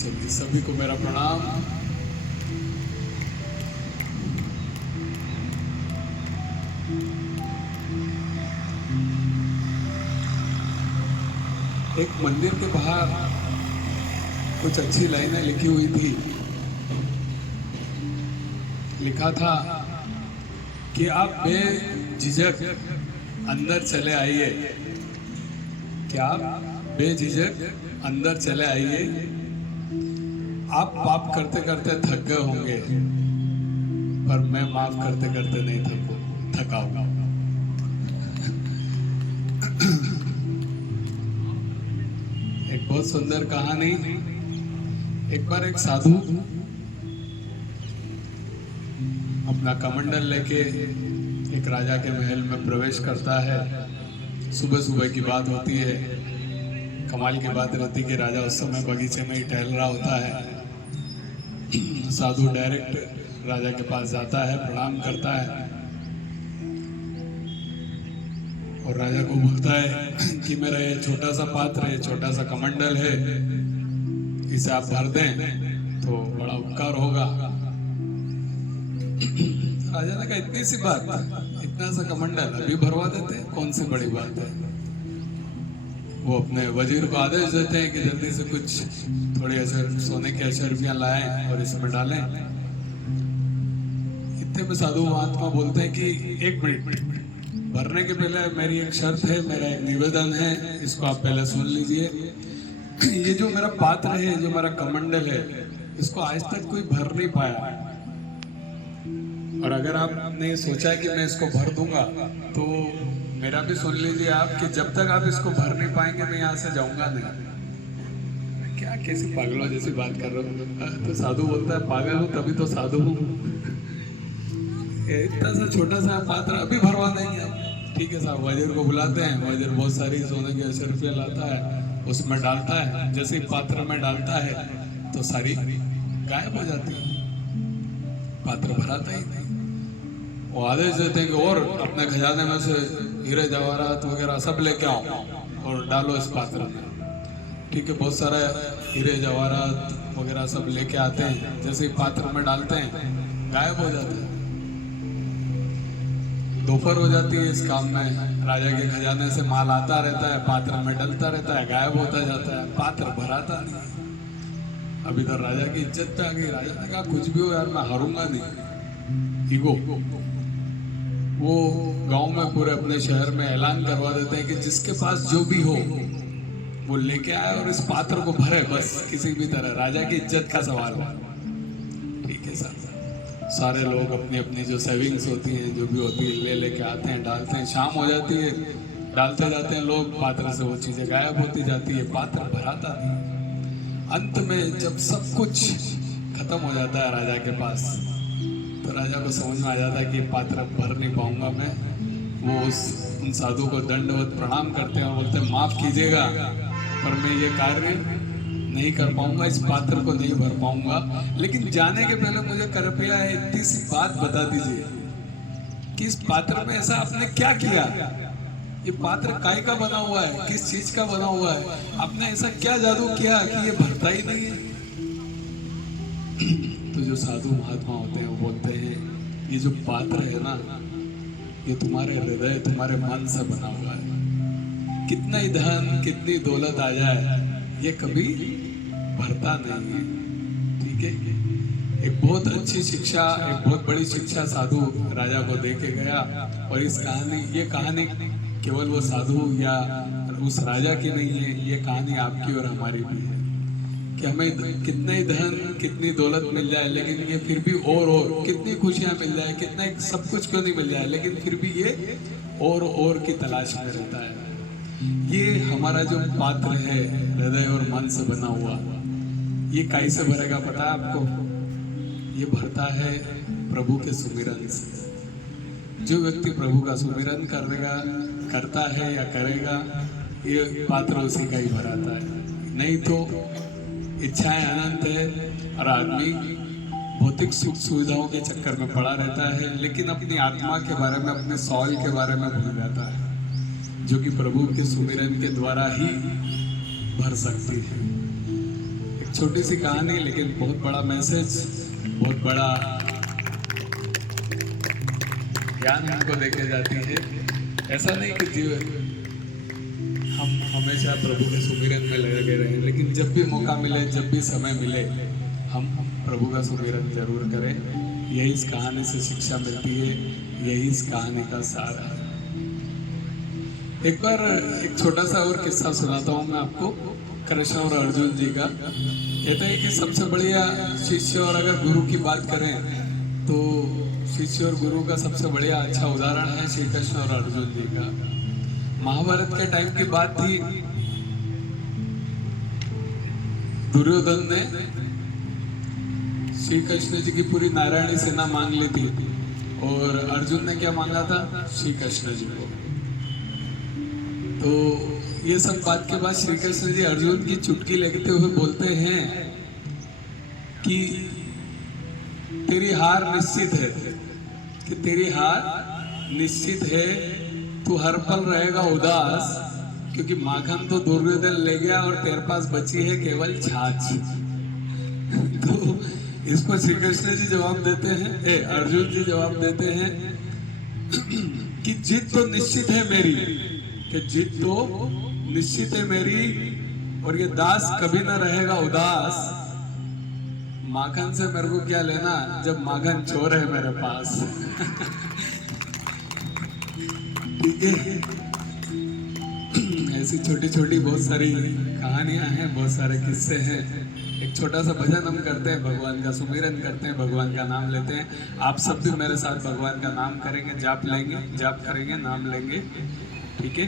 चलिए, सभी को मेरा प्रणाम। एक मंदिर के बाहर कुछ अच्छी लाइनें लिखी हुई थी। लिखा था कि आप बेझिझक अंदर चले आइए, कि आप बेझिझक अंदर चले आइए। आप पाप करते करते थक गए होंगे, पर मैं माफ करते करते नहीं थका हूं। एक बहुत सुंदर कहानी। एक बार एक साधु अपना कमंडल लेके एक राजा के महल में प्रवेश करता है। सुबह सुबह की बात होती है। कमाल की बात रहती कि राजा उस समय बगीचे में ही टहल रहा होता है। साधु डायरेक्ट राजा के पास जाता है, प्रणाम करता है और राजा को बोलता है कि मेरा ये छोटा सा पात्र है, छोटा सा कमंडल है, इसे आप भर दें तो बड़ा उपकार होगा। राजा ने कहा इतनी सी बात, इतना सा कमंडल अभी भरवा देते, कौन सी बड़ी बात है। वो अपने वजीर को आदेश देते हैं कि जल्दी से कुछ थोड़ी सोने की अशर्फियां लाएं और इसमें डालें। इतने में साधु महात्मा बोलते हैं कि एक मिनट, भरने के पहले मेरी एक शर्त है, मेरा एक निवेदन है, इसको आप पहले सुन लीजिए। ये जो मेरा पात्र है, जो मेरा कमंडल है, इसको आज तक कोई भर नहीं पाया, और अगर आपने सोचा कि मैं इसको भर दूंगा तो मेरा भी सुन लीजिए आप कि जब तक आप इसको भर नहीं पाएंगे मैं यहाँ से जाऊंगा नहीं। क्या कैसी पागलों जैसी बात कर रहे हो। तो साधु बोलता है पागल हूँ तभी तो साधु हूँ। इतना सा छोटा सा पात्र अभी भरवा देंगे। ठीक है साहब, वजीर को बुलाते हैं। वजीर बहुत सारी सोने की अशर्फियां लाता है, उसमें डालता है। जैसे ही पात्र में डालता है तो सारी गायब हो जाती है, पात्र भराता ही नहीं। वो आदेश देते हैं कि और अपने खजाने में से हीरे जवाहरात वगैरह सब लेके आओ और डालो इस पात्र में। ठीक है, बहुत सारा हीरे जवाहरात वगैरह सब लेके आते हैं। जैसे ही पात्र में डालते हैं गायब हो जाते हैं। दोपहर हो जाती है इस काम में। राजा के खजाने से माल आता रहता है, पात्र में डलता रहता है, गायब होता जाता है, पात्र भराता नहीं। अब इधर राजा की इज्जत पे आ गई। राजा ने कहा कुछ भी हो यार, मैं हारूंगा नहीं। ईगो। वो गांव में पूरे अपने शहर में ऐलान करवा देते हैं कि जिसके पास जो भी हो वो लेके आए और इस पात्र को भरे, बस किसी भी तरह। राजा की इज्जत का सवाल है। ठीक है सर, सारे लोग अपनी अपनी जो सेविंग्स होती हैं, जो भी होती है, ले लेके आते हैं, डालते हैं। शाम हो जाती है, डालते जाते हैं लोग, पात्र से वो चीजें गायब होती जाती है, पात्र भराता नहीं। अंत में जब सब कुछ खत्म हो जाता है राजा के पास, तो राजा को समझ में आ जाता है कि पात्र भर नहीं पाऊंगा मैं। वो उन साधु को दंडवत प्रणाम करते हैं और बोलते हैं माफ कीजिएगा, पर मैं ये कार्य नहीं कर पाऊंगा, इस पात्र को नहीं भर पाऊंगा। लेकिन जाने के पहले मुझे कृपया इतनी सी बात बता दीजिए कि इस पात्र में ऐसा आपने क्या किया। ये पात्र काय का बना हुआ है, किस चीज का बना हुआ है, आपने ऐसा क्या जादू किया कि ये भरता ही नहीं है। तो जो साधु महात्मा होते हैं वो बोलते हैं ये जो पात्र है ना, ये तुम्हारे हृदय, तुम्हारे मन से बना हुआ है। कितना ही धन, कितनी दौलत आ जाए, ये कभी भरता नहीं है। ठीक है, एक बहुत अच्छी शिक्षा, एक बहुत बड़ी शिक्षा साधु राजा को दे के गया। और इस कहानी, ये कहानी केवल वो साधु या उस राजा की नहीं है, ये कहानी आपकी और हमारी भी है कि हमें कितना ही धन, कितनी दौलत मिल जाए, लेकिन ये फिर भी और कितनी खुशियां मिल जाए, कितना सब कुछ क्यों नहीं मिल जाए, लेकिन फिर भी ये और की तलाश में रहता है। ये हमारा जो पात्र है हृदय और मन से बना हुआ, ये काई से भरेगा पता है आपको? ये भरता है प्रभु के सुमिरन से। जो व्यक्ति प्रभु का सुमिरन करता है या करेगा, ये पात्र उसी का ही भराता है। नहीं तो इच्छाएं अनंत है और आदमी भौतिक सुख सुविधाओं के चक्कर में पड़ा रहता है, लेकिन अपनी आत्मा के बारे में, अपने सॉल के बारे में भूल जाता है, जो कि प्रभु के सुमिरन के द्वारा ही भर सकती है। एक छोटी सी कहानी लेकिन बहुत बड़ा मैसेज, बहुत बड़ा ज्ञान हमको देके जाती है। ऐसा नहीं कि हम हमेशा प्रभु के सुमिरन में लगे रहें, लेकिन जब भी मौका मिले, जब भी समय मिले, हम प्रभु का सुमिरन जरूर करें। यही इस कहानी से शिक्षा मिलती है, यही इस कहानी का सार है। एक बार एक छोटा सा और किस्सा सुनाता हूँ मैं आपको, कृष्ण और अर्जुन जी का। कहते हैं कि सबसे बढ़िया शिष्य और अगर गुरु की बात करें तो शिष्य और गुरु का सबसे बढ़िया अच्छा उदाहरण है श्री कृष्ण और अर्जुन जी का। महाभारत के टाइम की बात थी, दुर्योधन ने श्री कृष्ण जी की पूरी नारायणी सेना मांग ली थी और अर्जुन ने क्या मांगा था? श्री कृष्ण जी को। तो ये सब बात के बाद श्री कृष्ण जी अर्जुन की चुटकी लेते हुए बोलते हैं कि तेरी हार निश्चित है, कि तेरी हार निश्चित है, तू हर पल रहेगा उदास, क्योंकि माखन तो दुर्योधन ले गया और तेरे पास बची है केवल छाछ। तो इसको श्री कृष्ण जी जवाब देते हैं, अर्जुन जी जवाब देते हैं कि जीत तो निश्चित है मेरी, कि जीत तो निश्चित है मेरी, और ये दास कभी ना रहेगा उदास। माखन से मेरे को क्या लेना जब माखन चोर है मेरे पास। ठीक है, ऐसी छोटी छोटी बहुत सारी कहानियां हैं, बहुत सारे किस्से हैं। एक छोटा सा भजन हम करते हैं, भगवान का सुमिरन करते हैं, भगवान का नाम लेते हैं। आप सब भी मेरे साथ भगवान का नाम करेंगे, जाप लेंगे, जाप करेंगे, नाम लेंगे। ठीक है।